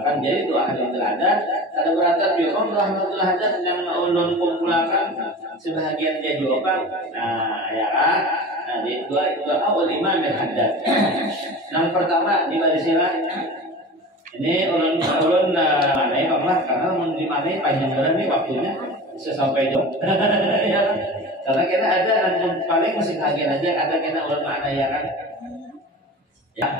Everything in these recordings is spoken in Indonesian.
Akan jadi dua hari ada berada di rahmatullah hadat yang ulun kumpulkan sebahagian jadi opang. Nah, ya kan? Nah, di dua awal imam hadat. Yang pertama di barisilah ini ulun mana ya karena di mana panjang jalan ini waktunya bisa sampai jam. Ya, karena kita ada dan paling masih bagian aja ada kita ulun mana ya kan? Ya,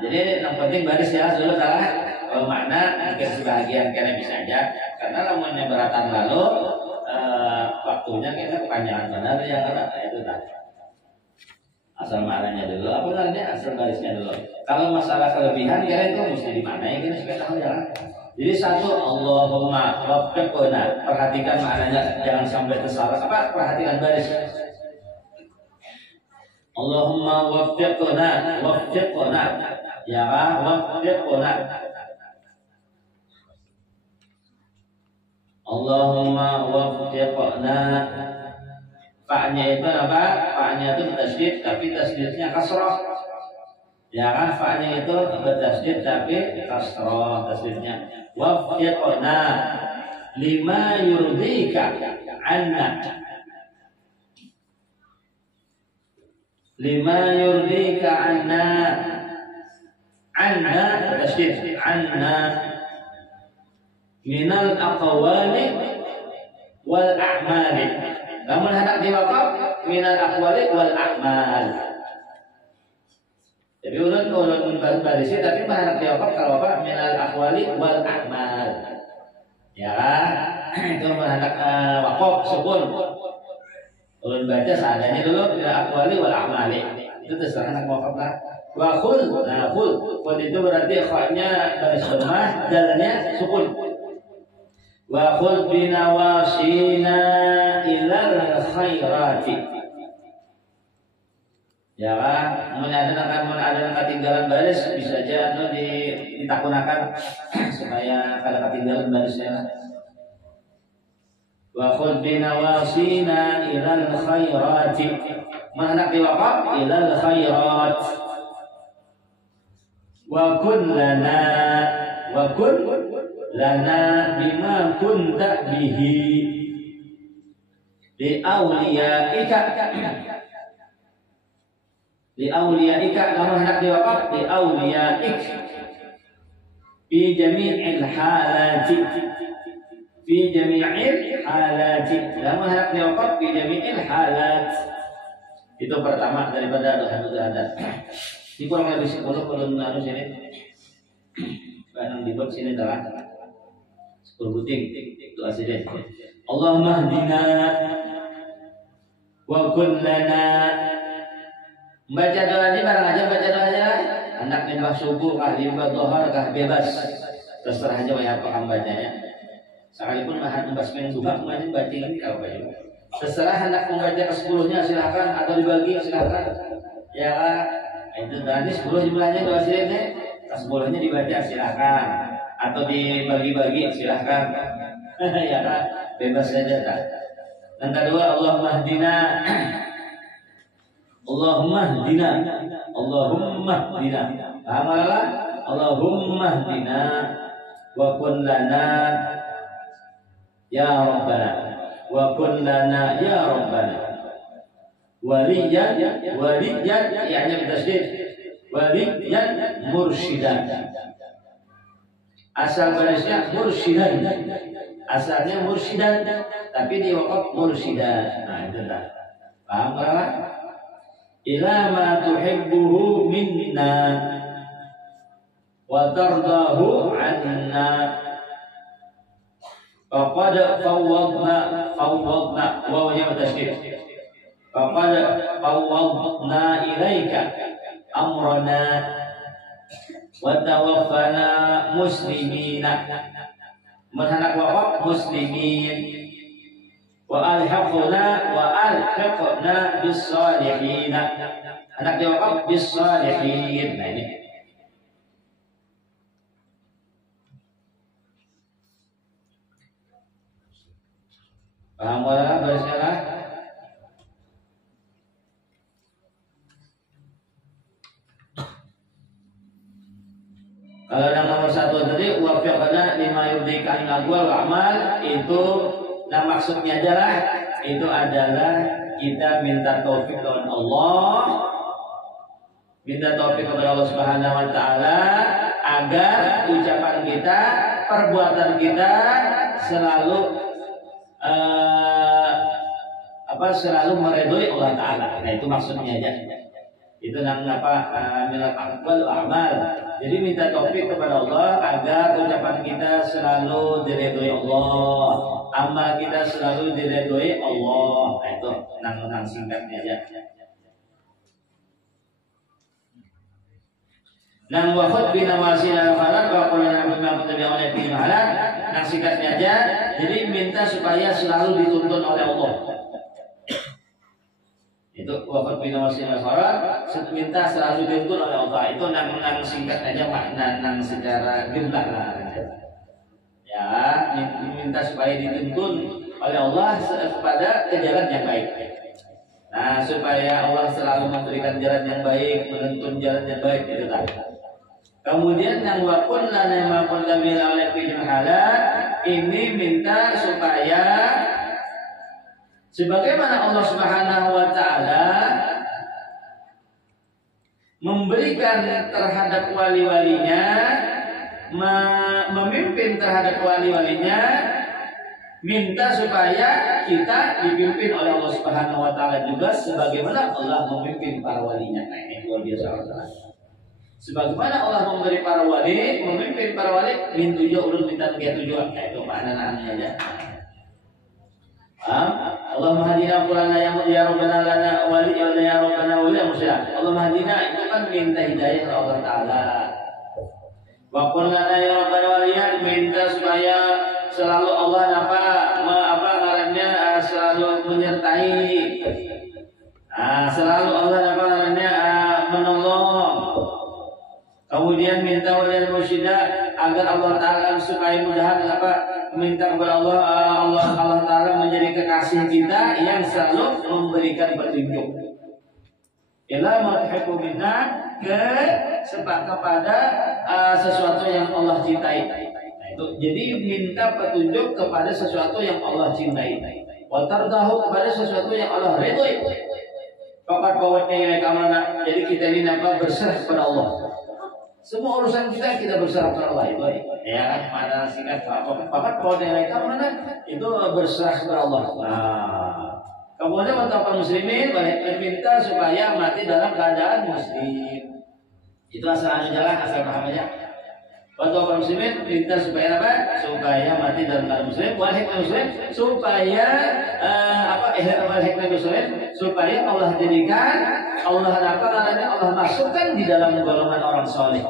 jadi yang penting baris ya dulu salah. Kalau makna mungkin sebagian kena bisa aja karena namanya beratan lalu waktunya kita kepanjangan benar ya karena itu tadi asal maknanya dulu apa namanya asal barisnya dulu. Kalau masalah kelebihan ya itu mesti dimaknai kita supaya tahu ya. Jadi satu Allahumma waffiqna, perhatikan maknanya jangan sampai tersalah apa perhatikan baris. Allahumma waffiqna ya waffiqna. Allahumma waffiqna. Fa-nya itu apa? Fa-nya itu bertasydid tapi tasydidnya kasrah. Ya kan fa-nya itu bertasydid tapi kasrah tasydidnya. Waffiqna lima yurdika anna. Lima yurdika anna. Anna bertasydid anna minal aqwali wal a'mali. Namun hendak diwakaf minal aqwali wal a'mal. Jadi ulun barisi tapi hendak diwakaf kalau apa minal aqwali wal a'mal. Ya, itu hendak wakaf sukun. Ulun baca seadanya dulu minal aqwali wal a'mali. Itu terserah hendak wakaf lah. Wa khul, nah khul itu berarti kha-nya baris dhammah, dalnya sukun. Wa khudh binawasina ilal khairati. Ya kan, ada ketinggalan baris bisa aja ditakunakan supaya kalau ketinggalan barisnya. Wa khudh binawasina ilal khairati. Mana diwaqaf ilal khairat. Wa kun lana bima kunta bihi li awliyaika namun hendak diwakaf li awliyaik fi jami'il halati namun hendak diwakaf fi jami'il halat. Itu pertama daripada adat. Ini kurang lebih 10 kalau harus ini barang dibuat sini telah 10 buting doa sini. Allahumma hdina wa kun lana. Baca doa ini barang aja baca doanya. Anak limbah subuh kah limbah dhuhur kah bebas. Terserah aja apa kamu bacanya. Sekalipun mahat membahas menduga kemarin baca ini kalau baca. Terserah anak membaca ke-10-nya silakan atau dibagi silakan. Ya itu berarti 10 jumlahnya doa sini. Ke-10-nya dibaca silakan atau dibagi-bagi silakan. Ya kan bebas saja tak. Dan kedua Allahumma hdina amalah Allahumma hdina wa kun lana ya rabbana wa kun lana ya rabbana waliyan yakni bertasydid waliyan mursyidan. Asal barisnya mursyidan, asalnya mursyidan tapi diwakaf mursyidan. Nah itu dah paham kan? Ila ma tuhibbuhu minna wa tardahu anna faqad fawwadna wa wajib tasydid faqad fawwadna ilaika amrana wa tawaffana muslimina. Menhanak wakaf muslimin wa alhaqna bis salihin. Anak diwakaf bis salihin. Nah ini paham wala barisnya lah. Kalau yang nomor 1 satu tadi wafiqna lima yurdika min aqwal wa amal itu, nah maksudnya adalah kita minta taufik kepada Allah, minta taufik kepada Allah Subhanahu wa taala agar ucapan kita, perbuatan kita selalu selalu meridhoi Allah taala. Nah itu maksudnya aja. Itu namanya minal aqwal wa amal. Jadi minta taufik kepada Allah agar ucapan kita selalu diridhoi Allah, amal kita selalu diridhoi Allah. Nah itu nang singkatnya aja. Nang wafat bina wasilal khalaq wa qulna bima kutiba oleh bin halal. Nang singkatnya aja. Jadi minta supaya selalu dituntun oleh Allah. Itu wafat bin wasilal khalaq, minta selalu dituntun oleh Allah. Itu nang singkat aja makna nang secara jumlah lah. Ya, minta supaya dituntun oleh Allah kepada jalan yang baik. Nah, supaya Allah selalu memberikan jalan yang baik, menuntun jalan yang baik itu tadi. Kemudian yang wakun lana makun lamil oleh halal ini minta supaya sebagaimana Allah Subhanahu wa taala memberikan terhadap wali-walinya, memimpin terhadap wali-walinya, minta supaya kita dipimpin oleh Allah Subhanahu wa taala juga sebagaimana Allah memimpin para walinya. Nah, ini luar biasa Allah. Sebagaimana Allah memberi para wali, memimpin para wali, min tujuh urut kita tujuan. Nah, itu makna-maknanya aja. Allahumma hadina qulana ya rabbana lana wali ya rabbana wali musya. Allahumma hadina itu kan minta hidayah kepada Allah taala. Wa qulana ya rabbana waliyan minta supaya selalu Allah ngarannya selalu menyertai. Selalu Allah menolong. Kemudian minta wali mursyida agar Allah taala supaya mudahan minta kepada Allah taala menjadi kekasih kita yang selalu memberikan petunjuk. Ila matuhibu minna kepada sesuatu yang Allah cintai. Nah, itu jadi minta petunjuk kepada sesuatu yang Allah cintai. Wa tardahu kepada sesuatu yang Allah ridhoi. Fakat bawatnya kamana. Jadi kita ini berserah kepada Allah. Semua urusan kita berserah kepada Allah itu ya mana singkat fakat bawatnya kamana itu berserah kepada Allah. Nah, kemudian untuk muslimin meminta supaya mati dalam keadaan muslim. Itu asal jalan asal paham aja. Untuk muslimin minta supaya apa? Supaya mati dalam keadaan muslim. Wal hikmah muslim supaya wal hikmah muslim supaya Allah jadikan Allah masukkan di dalam golongan orang soleh.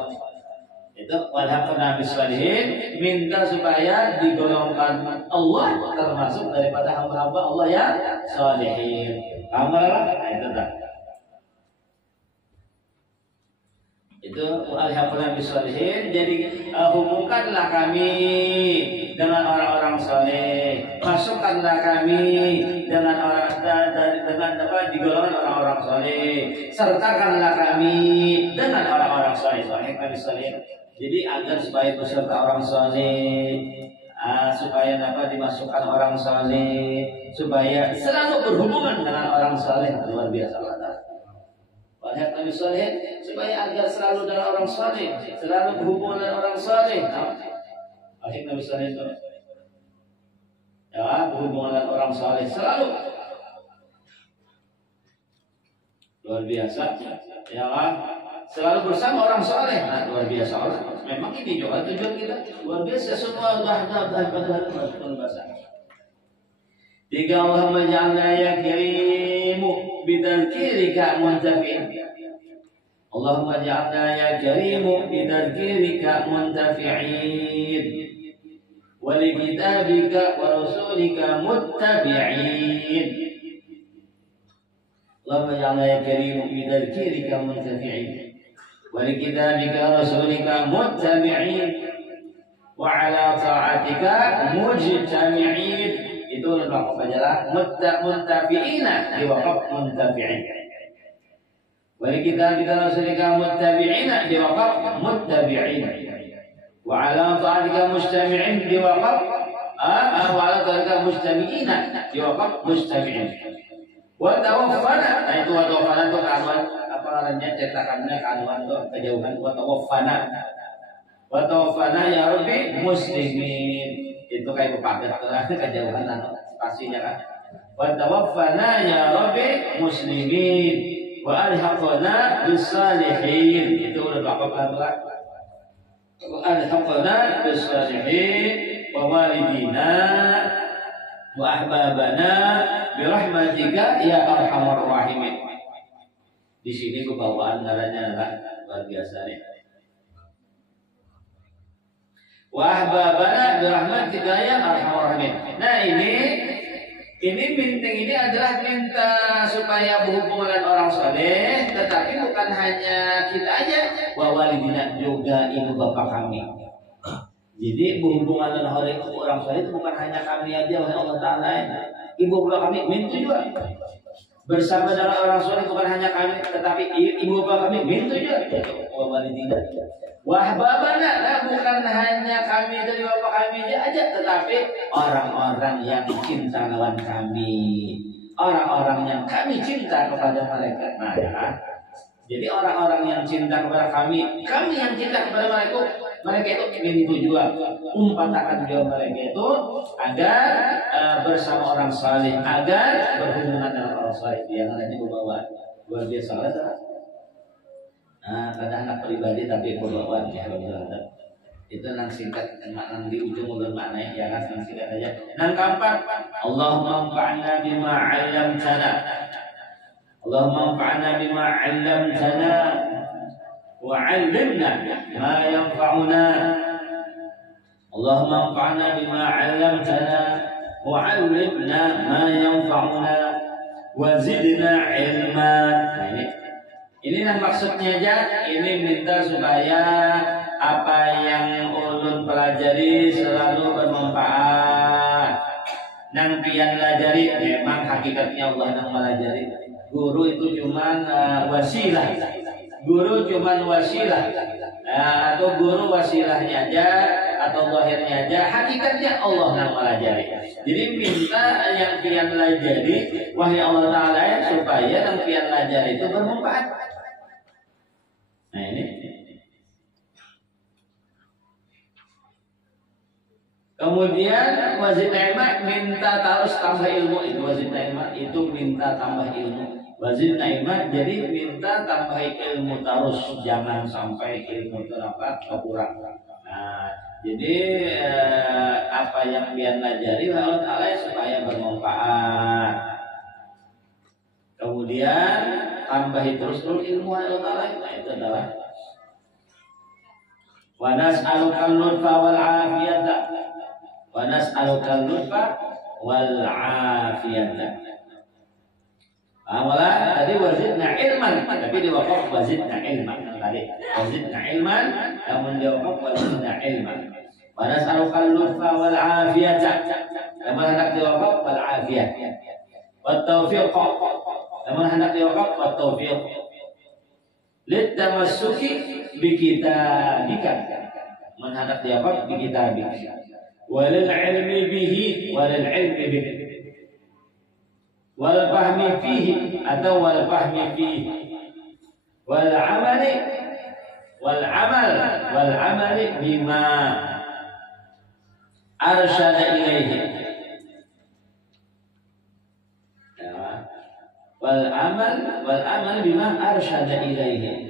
Itu wal hikmah bisalihin minta supaya digolongkan Allah termasuk daripada hamba-hamba Allah yang salihin. Amal itu dah. Itu al-haqna bisalihin. Jadi hubungkanlah kami dengan orang-orang saleh, masukkanlah kami dengan di golongan orang-orang saleh, sertakanlah kami dengan orang-orang saleh. Kami saleh. Jadi agar supaya beserta orang saleh, supaya dapat dimasukkan orang saleh, supaya selalu berhubungan dengan orang saleh. Luar biasa Allah. Banyak Nabi Saleh supaya agar selalu dengan orang saleh, selalu berhubungan dengan orang saleh. Banyak Nabi Saleh itu ya berhubungan dengan orang saleh selalu. Luar biasa ya selalu bersama orang saleh. Nah, luar biasa Allah. Memang ini juga tujuan kita. Luar biasa semua dah bahasa. Tiga Allahumma ja'alna ya karimu bidadzkirika muntafi'in. Allahumma ja'alna ya karimu bidadzkirika muntafi'in. Wa li kitabika wa rasulika muttabi'in. Allahumma ja'alna ya karimu bidadzkirika muntafi'in. Wa li kitabika wa rasulika muttabi'in. Wa ala ta'atika mujtami'in. Itu wakaf aja muntafi'ina diwakaf muntafi'in. Wali kita rasulika muttabi'ina diwakaf muttabi'in. wa ala ta'atika mustami'in diwaqaf wa ala ta'atika mustami'ina diwaqaf mustami'in wa tawaffana. Nah itu wa tawaffana itu kawan apa namanya cetakannya kawan itu kejauhan wa tawaffana ya Rabbi muslimin. Itu kayak kepaket kejauhan spasinya kan. Wa tawaffana ya Rabbi muslimin wa alhaqna bis salihin. Itu udah apa lah. Wa alhaqna bis salihin wa walidina wa ahbabana bi rahmatika ya arhamar rahimin. Di sini kebawaan naranya luar biasa nih. Wa ahbabana bi rahmatika ya arhamar rahimin. Nah ini minting ini adalah minta supaya berhubungan dengan orang soleh, tetapi bukan hanya kita aja, wa walidina juga ibu bapak kami. Jadi berhubungan dengan orang soleh itu bukan hanya kami aja, oleh Allah Taala. Ibu bapak kami minta juga. Bersama dengan orang soleh bukan hanya kami, tetapi ibu bapak kami minta juga. Wa walidina. Wahbabana bukan hanya kami dari bapak kami aja, tetapi orang-orang yang cinta lawan kami, orang-orang yang kami cinta kepada mereka. Nah ya, jadi orang-orang yang cinta kepada kami yang cinta kepada mereka itu ingin juga umpatakan juga mereka itu agar bersama orang saleh, agar berhubungan dengan orang saleh. Yang nanti membawa luar biasa lah. Nah, kadang anak pribadi tapi pembawaan ya itu nang singkat nang di ujung ulun makna ya kan nang singkat aja. Nang keempat, Allahumma anfa'na bima 'allamtana. Allahumma anfa'na bima 'allamtana wa 'allimna ma yanfa'una. Allahumma anfa'na bima 'allamtana wa 'allimna ma yanfa'una wa zidna 'ilma. Nah, ini yang maksudnya aja, ini minta supaya apa yang ulun pelajari selalu bermanfaat. Nang pian pelajari memang hakikatnya Allah nang pelajari. Guru itu cuman wasilah. Guru cuman wasilah. Atau guru wasilahnya aja atau zahirnya aja, hakikatnya Allah nang pelajari. Jadi minta yang pian pelajari wahai Allah Taala supaya yang pian pelajari itu bermanfaat. Nah ini. Kemudian wazid ilmu minta terus tambah ilmu. Itu wazid ilmu itu minta tambah ilmu. Wazid ilmu jadi minta tambah ilmu terus, jangan sampai ilmu itu kurang. Nah, jadi apa yang dia pelajari Allah Taala supaya bermanfaat. Kemudian tambahi terus ilmu Allah Taala. Nah, itu adalah wa nas'aluka al-lutfa wal 'afiyata. Wa nas'aluka al-lutfa wal 'afiyata. Awala tadi wazidna ilman, tapi diwaqaf wazidna ilman tadi. Wazidna ilman, namun diwaqaf wazidna ilman. Wa nas'aluka al-lutfa wal 'afiyata. Namun hendak diwaqaf wal 'afiyah. Wat taufiq. Namun hendak diwaqaf wat taufiq. Litamassuki bi kitabika. Man hendak diwaqaf bi kitabika. Walil ilmi bihi walil ilmi bihi. Wal fahmi fihi atau wal fahmi fihi. Wal amali bima arsyada ilaihi. Wal amal bima arsyada ilaihi.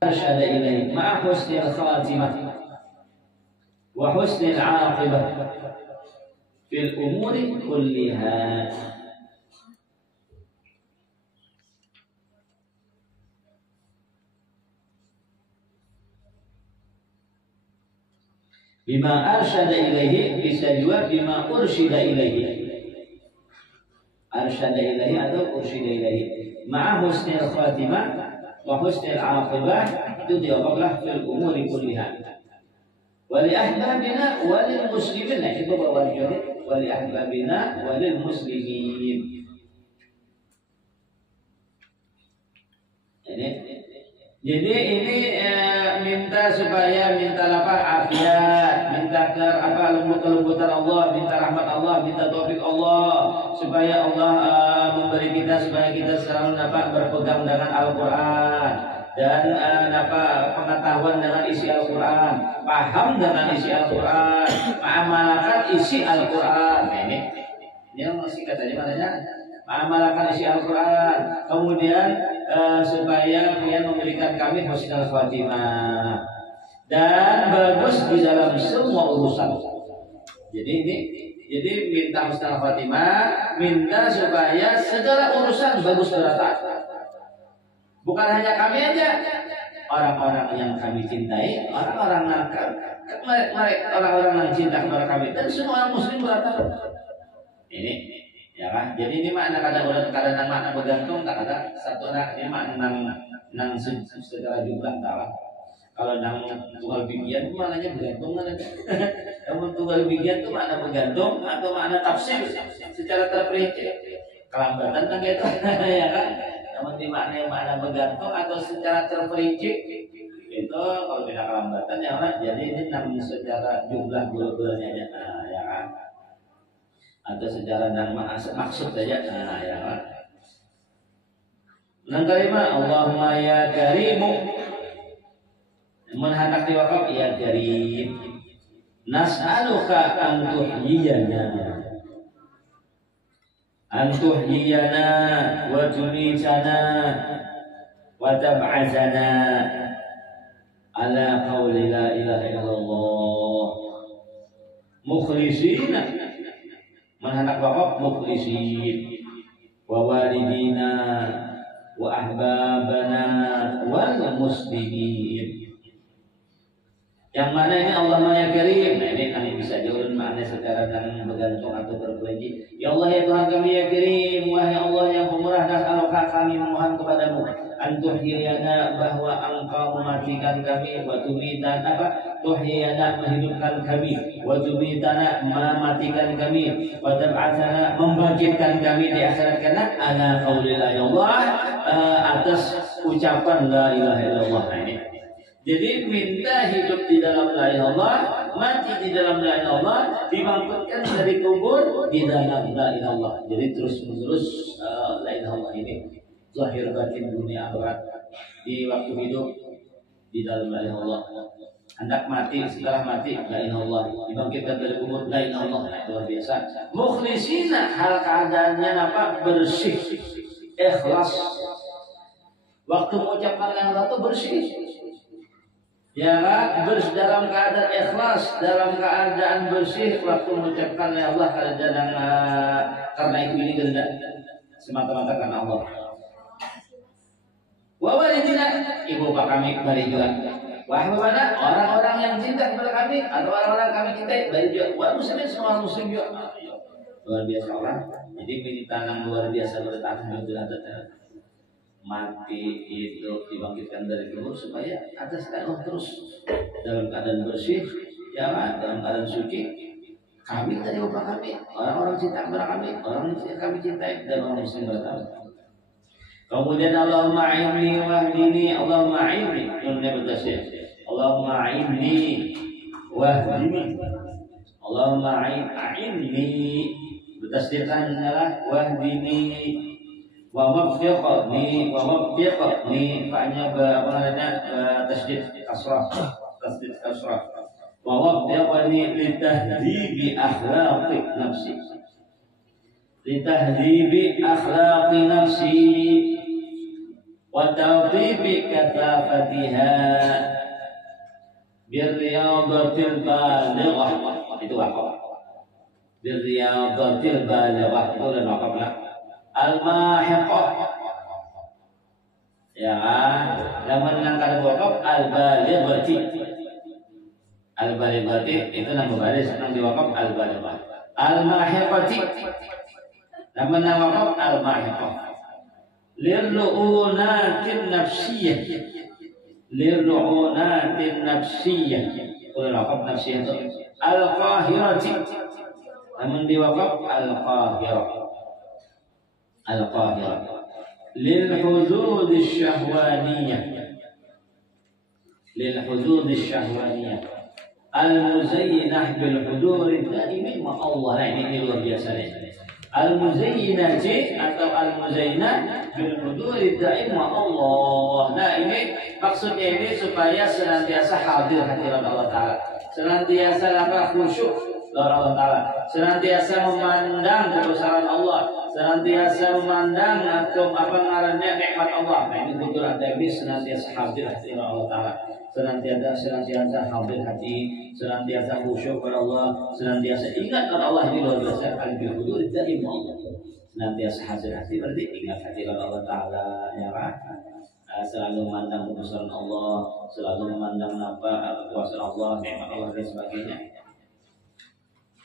أرشد إليه مع حسن الخاتمة وحسن العاقبة في الأمور كلها. بما أرشد إليه bisa juga بما أرشد إليه. أرشد إليه atau أرشد إليه مع حسن الخاتمة wa husnul aqibah itu diwakaflah fil umuri kulliha. Wali ahbabina walil muslimin, nah itu bawa wali ahbabina walil muslimin. Jadi ini minta supaya minta afiat, minta kelembutan Allah, minta rahmat Allah, minta taufik Allah, supaya Allah memberi kita, supaya kita selalu dapat berpegang dengan Al-Quran dan pengetahuan dengan isi Al-Quran, paham dengan isi Al-Quran, mengamalkan isi Al-Quran. Ini masih katanya mengamalkan isi Al-Quran, kemudian supaya dia memberikan kami husnul khatimah dan bagus di dalam semua urusan. Jadi minta husnul khatimah, minta supaya segala urusan bagus berantakan. Bukan hanya kami aja, orang-orang yang kami cintai, orang-orang yang cinta kepada kami dan semua orang muslim berantakan. Ini ya kan? Jadi ini makna kadang makna bergantung, tak ada satu anak ini makna nang secara jumlah tak. Kalau nang tunggal bibian itu maknanya bergantung kan? Namun tunggal bibian itu makna bergantung atau makna tafsir secara terperinci. Kelambatan kan gitu, ya kan? Namun di makna bergantung atau secara terperinci itu kalau tidak kelambatan ya kan? Jadi ini nang secara jumlah bulan-bulannya aja, ya kan? Atau secara dan maksud saja, ya kan? Nang kalima Allahumma ya karimu, menhatak diwakaf ya karim, nas'aluka an tuhyiyana wa tumitana wa tab'athana ala qawli la ilaha illallah mukhlisina, menhatak wakaf mukhlisin wa walidina wa ahbabana wal muslimin. Yang mana ini Allahumma ya karim. Nah, ini kami bisa jauhin makna secara dan bergantung atau berkelanjut. Ya Allah ya Tuhan kami ya karim, wahai Allah yang pemurah, nas'aluka kami memohon kepadamu antuhyiyana, bahwa engkau mematikan kami, wa tumitana tuhyiyana menghidupkan kami, wa tumitana mematikan kami, wa tab'atsana membangkitkan kami di akhirat kana ala qauli la ilallah, atas ucapan la ilaha illallah. Ini jadi minta hidup di dalam la ilallah, mati di dalam la ilallah, dibangkitkan dari kubur di dalam la ilallah. Jadi terus menerus la ilallah ini zahir batin dunia akhirat, di waktu hidup di dalam la ilallah, hendak mati setelah mati la ilallah, dibangkitkan dari kubur la ilallah. Luar biasa. Mukhlisina, hal keadaannya apa? Bersih, ikhlas. Waktu mengucapkan la ilallah itu bersih. Ya kan, dalam keadaan ikhlas, dalam keadaan bersih waktu mengucapkan ya Allah, karena itu ini ganda semata-mata karena Allah. Wa walidina, ibu bapak kami bari juga. Wahai mana orang-orang yang cinta kepada kami atau orang-orang kami cintai bari juga. Wa muslimin, semua muslim juga. Luar biasa orang. Jadi ini tanam luar biasa bertahan itu mati itu dibangkitkan dari kubur supaya atas Allah terus dalam keadaan bersih, ya kan, dalam keadaan suci. Kami dari bapak kami, orang-orang cinta kepada kami, orang yang kami cintai dan orang muslim bertahan. Kemudian Allahumma a'inni wahdini, Allahumma a'inni, ini bertasbih. Allahumma a'inni wahdini, Allahumma a'inni, bertasbihkan adalah wahdini. Wa waffiqni fa'nya tasdid kasrah wa waffiqni litahdibi akhlaqi nafsi wa tawfibi kathafatiha birriyadatil balighah. Itu wakaf birriyadatil balighah, itu dan wakaf lah. Al-mahiqah, ya, dan menangkan wakaf al-balighati. Al-balighati itu nama baris, nang di wakaf al-balighah. Al-mahiqati, dan menang wakaf al-mahiqah. lirru'unatin nafsiyah, lirru'unatin nafsiyah. Kalau lafaz nafsiyah itu al-qahirati, namun diwakaf al-qahirah, al-qahirah. Lil huzud syahwaniyah, lil huzud syahwaniyah al-muzayyinah bil hudur daimin ma Allah. Nah, ini luar biasa nih. Al-muzayyinah atau al-muzayyinah bil hudur daim ma Allah. Nah, ini maksudnya ini supaya senantiasa hadir hadirat Allah Ta'ala, senantiasa khusyuk Allah Ta'ala, senantiasa memandang kebesaran Allah, senantiasa memandang atau apa ngarannya nikmat Allah. Nah, ini hudur daim senantiasa hadir hadirat Allah Ta'ala, senantiasa hadir hati, senantiasa khusyuk kepada Allah, senantiasa ingat kepada Allah. Ini luar biasa. Al-bil hudur daim Allah, senantiasa hadir hati berarti ingat hadirat Allah Ta'ala, ya kan? Selalu memandang kebesaran Allah, selalu memandang kekuasaan Allah, nikmat Allah dan sebagainya.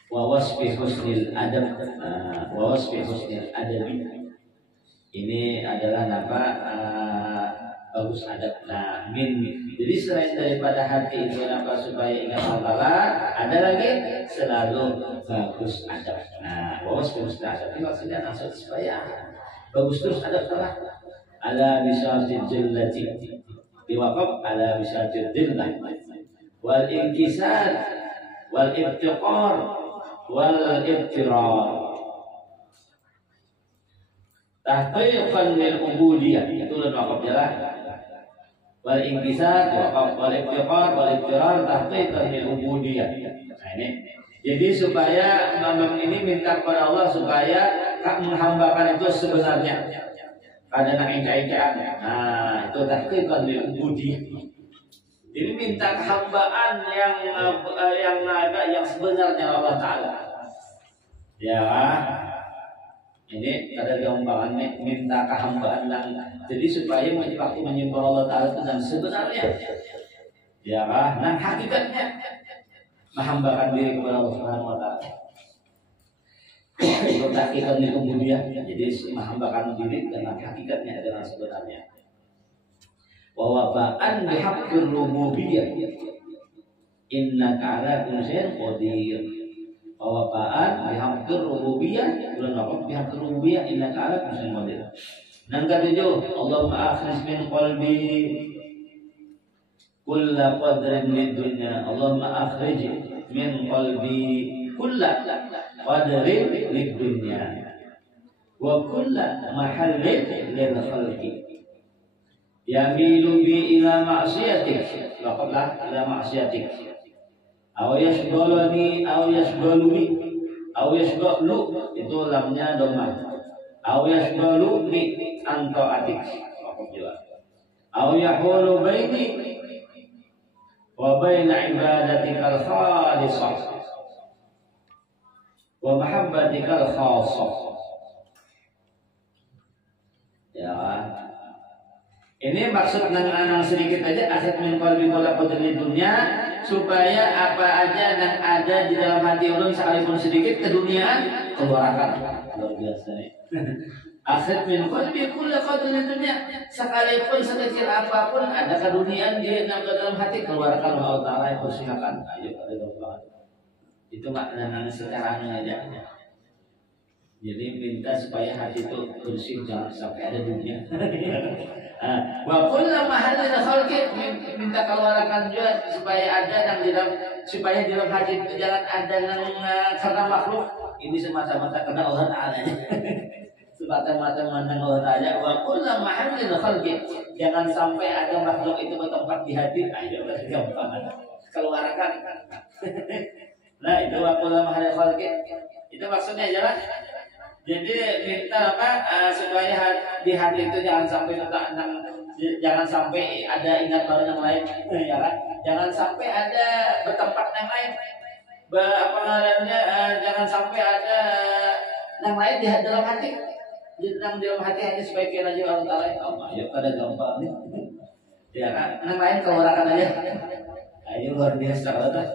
Wa wasfi husnil adab, wa wasfi husnil adab ini adalah bagus adab. Nah, jadi selain daripada hati itu supaya ingat Allah, ada lagi selalu bagus adab. Nah, wa wasfi husnil adab ini maksudnya supaya bagus terus adab salah. Ala bisatil jillati, diwakaf ala bisatil dillah wal inkisar wal ibtiqar wal ibtirar tahqiqan lil ubudiyah. Itu wakaf jalan wal inkisar wal ibtiqar wal ibtirar tahqiqan lil ubudiyah. Nah, ini jadi supaya ini minta kepada Allah supaya menghambakan itu sebenarnya, ada ika-ikaan. Nah, itu tahqiqan lil ubudiyah. Jadi minta kehambaan yang sebenarnya Allah Ta'ala. Ya, ini ada gambarannya minta kehambaan yang jadi supaya waktu menyembah Allah Ta'ala itu dan sebenarnya, ya, dan hakikatnya menghambakan diri kepada Allah Subhanahu Wa Ta'ala. Itu tahqiqan lil ubudiyah. Jadi menghambakan diri dengan hakikatnya adalah sebenarnya. Wa wafa'an bihaqqir rububiyyah innaka 'ala kulli syai'in qadir. Wa wafa'an bihaqqir rububiyyah, bulan apa bihaqqir rububiyyah innaka 'ala kulli syai'in qadir. Dan ketujuh, Allahumma akhrij min qalbi kulla qadrin lid dunya. Allahumma akhrij min qalbi kulla qadrin lid dunya wa kulla mahallin lil khalqi yamilu bi ila ma'siyatik, laqadlah ila ma'siyatik, aw yashghaluni aw yashghaluni aw yashghalu, itu lamnya dhamma, aw yashghaluni an ta'atik, aw yahulu baini wa baina ibadatikal khalisah wa mahabbatikal khassah. Ya, ini maksud nang sedikit aja, aset min qalbi wala qadri dunya, supaya apa aja yang ada di dalam hati ulun sekalipun sedikit keduniaan keluarkan. Luar biasa nih. Aset min qalbi wala qadri dunya, sekalipun sekecil apapun ada keduniaan di dalam hati keluarkan Allah Ta'ala, yang persilakan. Ayo pada doa. Itu maknanya secaranya aja. Jadi minta supaya hati itu bersih, jangan sampai ada dunia. Wa kullu mahallin khalqi, minta keluarkan juga supaya ada yang di dalam, supaya di dalam hati itu jangan ada yang karena makhluk. Ini semata-mata karena Allah Ta'ala. Semata-mata memandang Allah Ta'ala. Wa kullu mahallin khalqi, jangan sampai ada makhluk itu bertempat di hati. Ayo gampang keluarkan. Nah, itu wa kullu mahallin khalqi. Itu maksudnya jelas. Jadi minta supaya di hati itu jangan sampai ada ingat pada yang lain, ya kan? Jangan sampai ada bertempat yang lain, jangan sampai ada yang lain di dalam hati. Yang dalam hati hanya supaya kira aja Allah Ta'ala. Oh, ya pada gampang nih. Ya kan? Yang lain keluarkan aja. Ayo luar biasa Allah.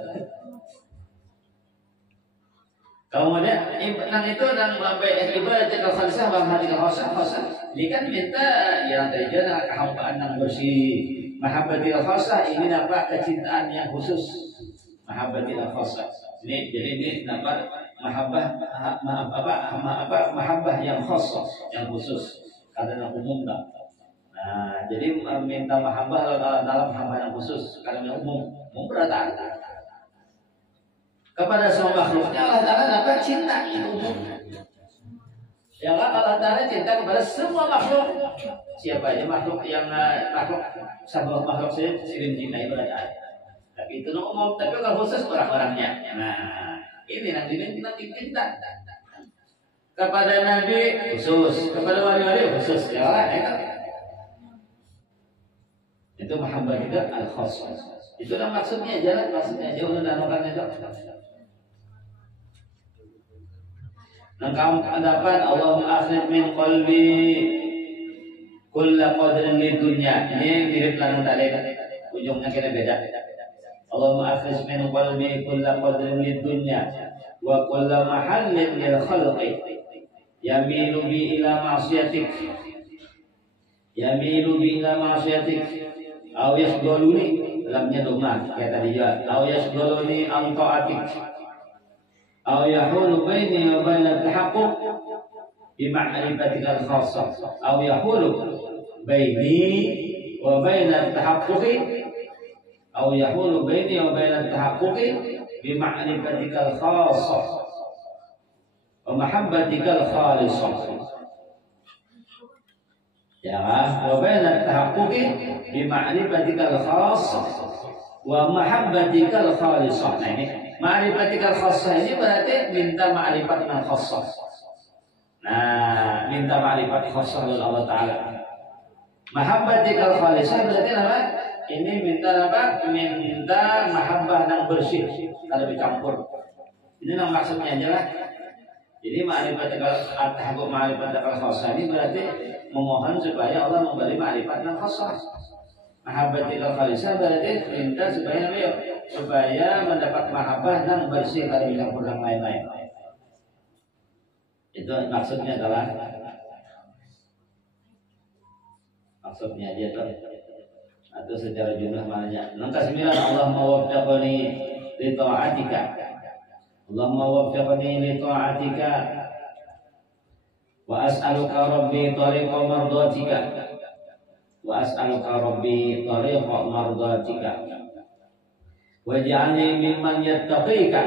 Kemudian nang itu nang sampai ibadah tinggal khalisah bang hati khosah. Ini kan minta yang terjadi kehambaan nang bersih. Mahabbatil khosah ini apa kecintaan yang khusus. Mahabbatil khosah. Ini jadi ini apa mahabbah yang khosah yang khusus karena umum tak. Nah jadi minta mahabbah dalam hamba yang khusus karena umum berada kepada semua makhluknya Allah Ta'ala dapat cinta itu umum. Ya Allah Ta'ala cinta kepada semua makhluk. Siapa aja makhluk yang makhluk sabah makhluk saya sirim cinta ibadah. Tapi itu umum. Tapi kalau khusus orang-orangnya. Nah ini nanti cinta kepada Nabi khusus, kepada wali-wali khusus. Ya Allah itu mahabbah juga al-khas. Itulah maksudnya jalan maksudnya jauh dan makannya itu. Engkau dapat Allahumma akhrij min qalbi kulla qadrin lid dunya. Ini mirip lagu tadi ujungnya kira beda. Allahumma akhrij min qalbi kulla qadrin lid dunya wa kulla mahallin lil khalqi yamilu bi ila ma'siyatik aw yasduluni lamnya doma kayak tadi ya aw yasduluni an ta'atik أو يحول بيني وبين التحقق بمعرفتك الخاصة أو يحول بيني وبين التحقق بمعرفتك الخاصة ومحبتك الخالصة ya وبين التحقق بمعرفتك الخاصة ومحبتك الخالصة. Nah ini ma'rifatikal khassah ini berarti minta ma'rifat yang khassah. Nah, minta ma'rifat khassah oleh Allah Ta'ala. Mahabbatikal khalisah berarti apa? Ini minta apa? Minta mahabbah yang bersih. Kalau dicampur. Ini yang maksudnya aja lah. Jadi ma'rifatikal at-tahaqquq ma'rifatikal khassah ini berarti memohon supaya Allah memberi ma'rifat yang khassah. Mahabbatikal khalisah berarti minta supaya mendapat mahabbah yang bersih dari campur yang lain-lain. Itu maksudnya adalah dia tuh atau secara jumlah maknanya. Nomor 9 Allahumma waffiqni li ta'atika. Allahumma waffiqni li ta'atika wa as'aluka rabbi tariqa mardatika. Waj'alni mimman yattaqika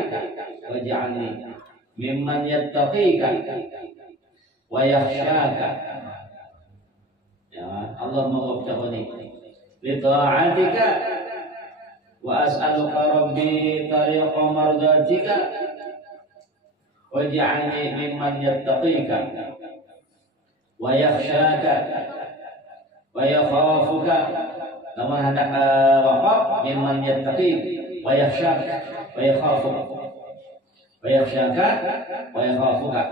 wa yakhshaka. Ya Allahumma waffiqni li ta'atika wa as'aluka rabbi tariqa mardatika waj'alni mimman yattaqika wa yakhshaka wa yakhafuka. Namun hendak waqaf mimman yattaqi wa yakhshaka wa yakhafuka wa yakhshaka wa yakhafuka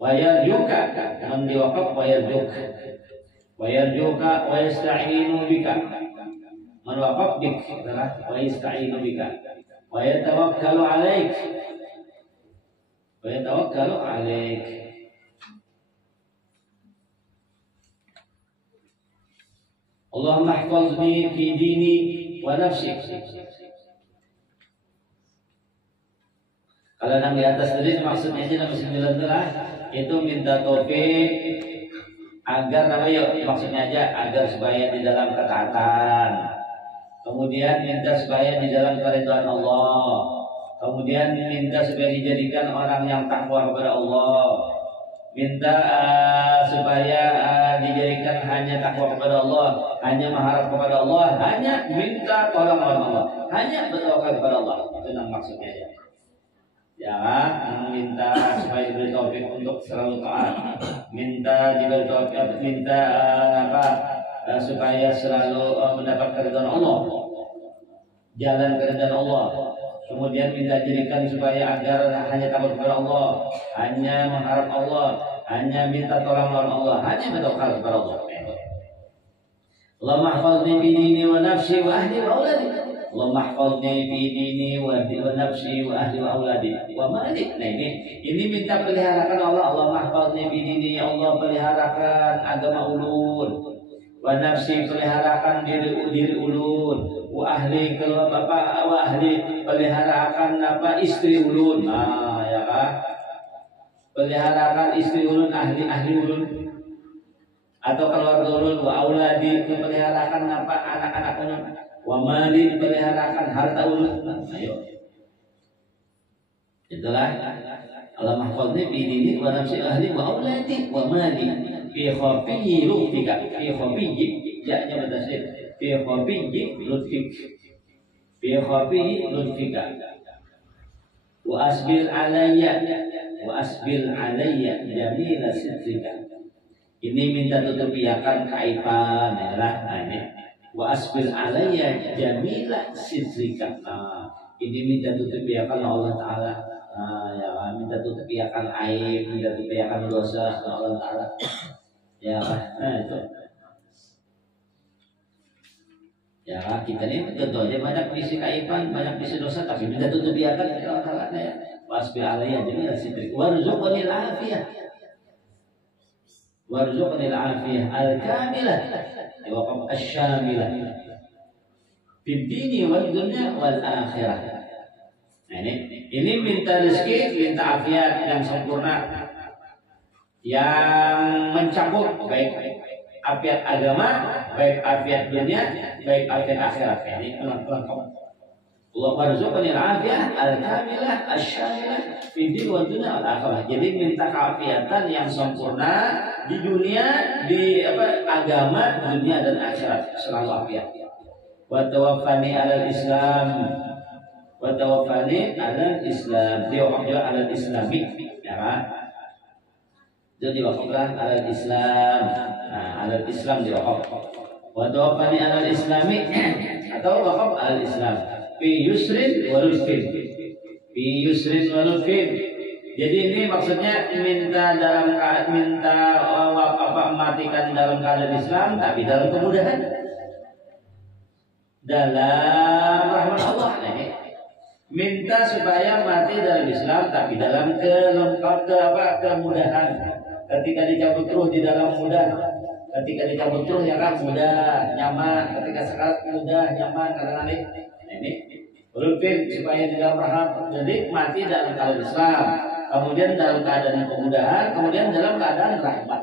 wa yarjuka. Man diwaqaf wa yarjuka wa yasta'inu bika. Man waqaf bik wa yasta'inu bika wa yatawakkalu alaik Allahumma ihfazni fi dini wa nafsi. Kalau yang di atas tadi maksudnya aja nomor 9 adalah itu minta taufik agar maksudnya aja agar supaya di dalam ketaatan. Kemudian minta supaya di dalam keridhaan Allah. Kemudian minta supaya dijadikan orang yang takwa kepada Allah. Minta supaya dijadikan hanya takwa kepada Allah, hanya mengharap kepada Allah, hanya minta tolong Allah, hanya bertawakal kepada Allah. Itu yang maksudnya ya. Jangan minta supaya diberi taufik untuk selalu taat. Minta diberi taufik, minta supaya selalu mendapat keridhaan Allah, jalan keridhaan Allah. Kemudian minta jadikan supaya agar hanya takut kepada Allah, hanya mengharap Allah, hanya minta tolong Allah, hanya bertawakal kepada Allah. Allahumma ihfazni fi dini wa nafsi wa ahli wa auladi. Allahumma ihfazni fi dini wa nafsi wa ahli wa auladi wa mali. Nah ini minta peliharakan Allah. Allahumma ihfazni fi dini, ya Allah peliharakan agama ulun. Wa nafsi peliharakan diri ulun. Wa ahli kalau bapak wa ahli peliharakan apa istri ulun. Nah ya kan. Peliharakan istri ulun, ahli ulun. Atau keluarga ulun, wa auladi peliharakan apa anak-anak ulun, wa mali peliharakan harta ulun. Ayo. Itulah Allah mahfazni fi dini wa nafsi ahli wa auladi wa mali fi khafiyyi lutfika fi khafiyyi ya-nya bertasydid fi khafiyyi lutfik fi khafiyyi lutfika wa asbil alayya jamila sitrika. Ini minta tutupiakan kaiban adalah ini wa asbil alayya jamila sitrika. Nah, ini minta tutupiakan Allah Taala. Ya minta tutupiakan aib, minta tutupiakan dosa Allah Taala. Ya, itu. Ya kita ini contohnya banyak bisi kaiban, banyak bisi dosa, tapi minta tutupiakan Allah Taala ya. Wa asbil alayya jamila sitrika warzuqnil afiyah. Warzuqnil afiyah al-kamilah wa asy-syamilah fid dini wad dunya wal akhirah. Nah ini minta rezeki, minta afiat yang sempurna yang mencakup baik afiat agama, baik afiat dunia, baik afiat akhirat. Ini lengkap. Allah warzuqnil afiyah al-kamilah asy-syamilah fid dini wad dunya wal akhirah. Jadi minta keafiatan yang sempurna di dunia, di agama, dunia dan akhirat selalu afiat. Wa tawaffani 'alal Islam. Wa tawaffani 'alal Islam. Diwakafkan 'alal Islami, ya kan? Jadi diwakafkan 'alal Islam. Nah, 'alal Islam diwakaf. Wa tawaffani 'alal Islami atau wakaf 'alal Islam. Fi yusrin wa lutfin. Fi yusrin wa lutfin. Jadi ini maksudnya minta matikan dalam keadaan Islam tapi dalam kemudahan, dalam rahmat Allah. Ini minta supaya mati dalam Islam tapi dalam kemudahan. Ketika dicabut ruh di dalam mudah, ketika dicabut ruh ya kan mudah, nyaman. Ketika sekarat mudah, nyaman kadang-kadang. Ini rupin supaya di dalam rahmat. Jadi mati dalam keadaan Islam, kemudian dalam keadaan kemudahan, kemudian dalam keadaan rahmat.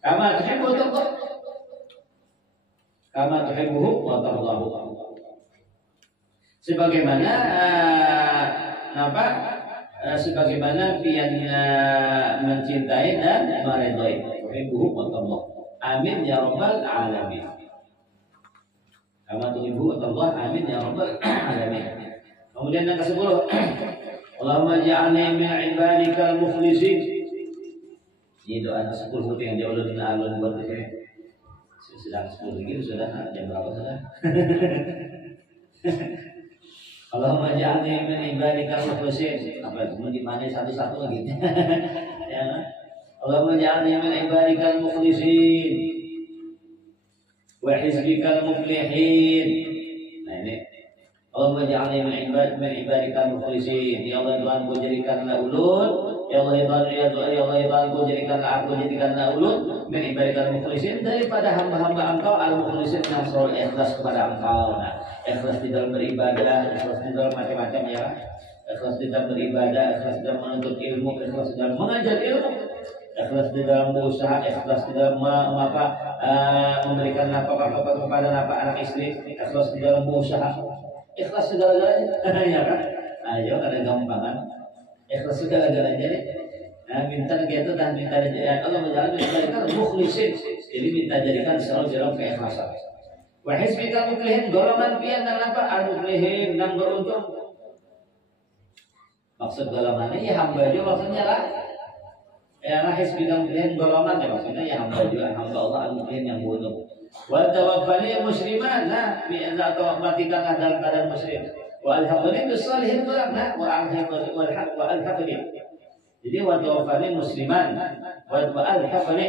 Kama tuhibbu wa tardahu. Sebagaimana sebagaimana piannya mencintai dan meridhai. Tuhibbu wa tardahu. Amin ya rabbal alamin. Kama tuhibbu wa tardahu. Amin ya rabbal alamin. Kemudian yang ke-10, Allahumma ja'alni min ibadikal mukhlisin. Ini doa 10 yang dia udah alun buat ini. Sedang 10 lagi sudah jam berapa sudah? Allahumma ja'alni min ibadikal mukhlisin. Apa itu di mana satu-satu lagi? Ya. Allahumma ja'alni min ibadikal mukhlisin wa hizbikal muflihin. Nah ini Allahumma ja'alni min ibadikal mukhlisin. Ya Allah Tuhanku jadikanlah ulun. Ya Allah Tuhanku jadikanlah ulun min ibadikal mukhlisin, daripada hamba-hamba Engkau al-mukhlisin yang selalu ikhlas kepada Engkau. Nah, ikhlas di dalam beribadah, ikhlas di dalam macam-macam ya. Ikhlas di dalam beribadah, ikhlas di dalam menuntut ilmu, ikhlas di dalam mengajar ilmu, ikhlas di dalam berusaha, ikhlas di dalam memberikan nafkah kepada anak istri, ikhlas di dalam berusaha. Ikhlas segala-galanya, ya kan? Ayo ada gampangan. Ikhlas segala-galanya nih. Nah, minta gitu dan minta jadikan Allah menjadikan mukhlisin. Jadi minta jadikan selalu dalam keikhlasan. Wa hizbikal muflihin, golongan pian dan apa? Al-muflihin yang beruntung. Maksud golongannya ya hamba juga maksudnya lah. Ya hizbikal muflihin golongan ya maksudnya ya hamba juga, hamba Allah al-muflihin yang beruntung. Wa tawaffani musliman, nah atau matikanlah dalam keadaan muslim. Wa alhaqni bis shalihin, nah wa alhaqni. Jadi wa tawaffani musliman wa alhaqni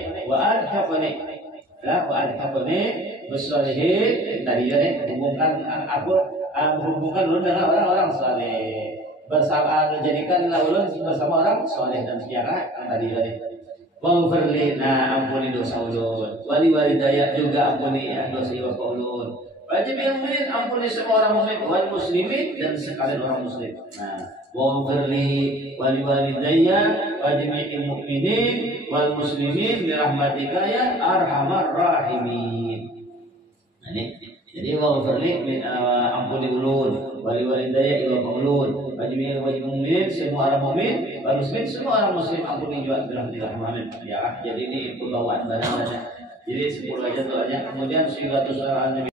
Ya, wa alhaqni bisolihin tadi ya hubungkan aku menghubungkan ulun dengan orang-orang saleh. Bersama jadikanlah ulun bersama orang saleh dan sejarah yang tadi tadi. Waghfirli, nah ampuni dosa ulun. Wali walidayah juga ampuni dosa ibu ulun. Wajib yang mukmin ampuni semua orang mukmin, wal muslimin dan sekalian orang muslim. Nah, waghfirli wali walidayah wajib mukminin wal muslimin bi rahmatika ya arhamar rahimin. Nah, ini jadi waghfirli ampuni ulun wali walidayah ibu ulun wajib mukminin semua orang mukmin wal muslimin semua orang muslim ampuni juga bi rahmatika ya. Jadi ini pembawaan badannya. Jadi 10 aja tuh aja. Kemudian silaturahmi